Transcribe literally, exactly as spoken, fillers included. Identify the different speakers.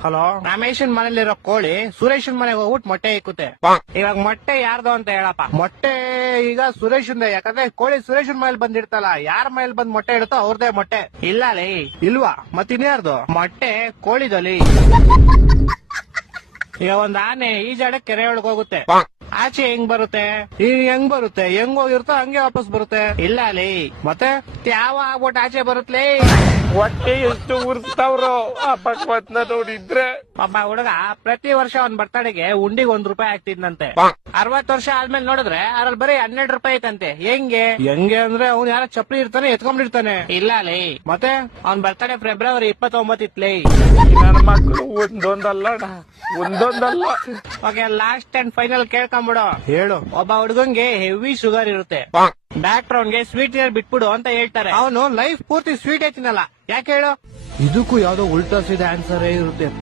Speaker 1: Hello, ರಮೇಶನ್ ಮನೇಲಿರೋ ಕೋಳಿ ಸುರೇಶನ್ ಮನೆಗೆ ಹೋಗ್ಬಿಟ್ಟು ಮೊಟ್ಟೆ ಇಕ್ಕುತ್ತೆ. ಇವಾಗ ಮೊಟ್ಟೆ ಯಾರ್ದು ಅಂತ ಹೇಳಪ್ಪ. ಮೊಟ್ಟೆ ಈಗ ಸುರೇಶನ್, ಯಾಕಂದ್ರೆ ಕೋಳಿ ಸುರೇಶನ್ ಮನೇಲಿ ಬಂದಿರ್ತಲ್ಲ, ಯಾರ ಮನೇಲಿ ಬಂದ್ ಮೊಟ್ಟೆ ಇಡುತ್ತೋ ಅವ್ರದೇ ಮೊಟ್ಟೆ. ಇಲ್ಲ ಲೇ, ಇಲ್ವಾ? ಮತ್ತಿನ್ಯಾರ್ದು ಮೊಟ್ಟೆ? ಕೋಳಿದಲ್ಲಿ. ಈಗ ಒಂದ್ ಆನೆ ಈಜಾಡ ಕೆರೆ ಒಳಗ್ ಹೋಗುತ್ತೆ, ಆಚೆ ಹೆಂಗ್ ಬರುತ್ತೆ? ಈಗ ಹೆಂಗ್ ಬರುತ್ತೆ? ಹೆಂಗ್ ಹೋಗಿರುತ್ತೋ ಹಂಗೆ ವಾಪಸ್ ಬರುತ್ತೆ. ಇಲ್ಲ ಅಲ್ಲಿ ಮತ್ತೆ ಯಾವ ಆಗ್ಬಿಟ್ಟು ಆಚೆ ಬರುತ್ತಲೇ.
Speaker 2: ಹೊಟ್ಟೆ ಎಷ್ಟು ಉರ್ಸ್ತಾವ್ರೋ ಆ ಭಗವತ್ನ ನೋಡಿದ್ರೆ.
Speaker 1: ಒಬ್ಬ ಹುಡುಗ ಪ್ರತಿ ವರ್ಷ ಅವ್ನ್ ಬರ್ತಡೆಗೆ ಉಂಡಿಗೆ ಒಂದ್ ರೂಪಾಯಿ ಆಗ್ತಿದ್ನಂತೆ. ಅರವತ್ ವರ್ಷ ಆದ್ಮೇಲೆ ನೋಡಿದ್ರೆ ಅದ್ರಲ್ಲಿ ಬರೀ ಹನ್ನೆರಡು ರೂಪಾಯಿ ಐತಂತೆ. ಹೆಂಗೆ ಹೆಂಗೆ ಅಂದ್ರೆ ಅವ್ನು ಯಾರ ಚಪ್ಪಲಿ ಇರ್ತಾನೆ ಎತ್ಕೊಂಡಿರ್ತಾನೆ. ಇಲ್ಲ ಲೇ, ಮತ್ತೆ ಅವ್ನ್ ಬರ್ತಡೆ ಫೆಬ್ರವರಿ ಇಪ್ಪತ್ತೊಂಬತ್ತು ಇತ್ಲೇ.
Speaker 2: ನನ್ನ ಮಕ್ಕಳು ಒಂದೊಂದಲ್ಲ ಒಂದೊಂದಲ್ಲ.
Speaker 1: ಓಕೆ, ಲಾಸ್ಟ್ ಅಂಡ್ ಫೈನಲ್ ಕೇಳ್ಕೊಂಬಿಡು. ಹೇಳು. ಒಬ್ಬ ಹುಡುಗಂಗೆ ಹೆವಿ ಶುಗರ್ ಇರುತ್ತೆ, ಡಾಕ್ಟರ್ ಅವ್ನ್ಗೆ ಸ್ವೀಟ್ ನೀರ್ ಬಿಟ್ಬಿಡು ಅಂತ ಹೇಳ್ತಾರೆ. ಅವನು ಲೈಫ್ ಪೂರ್ತಿ ಸ್ವೀಟ್ ಐತಿನಲ್ಲ, ಯಾಕೆ ಹೇಳು? ಇದಕ್ಕೂ ಯಾವ್ದೋ ಉಲ್ಟಾ ಸೀದಾ ಆನ್ಸರ್ ಇರುತ್ತೆ.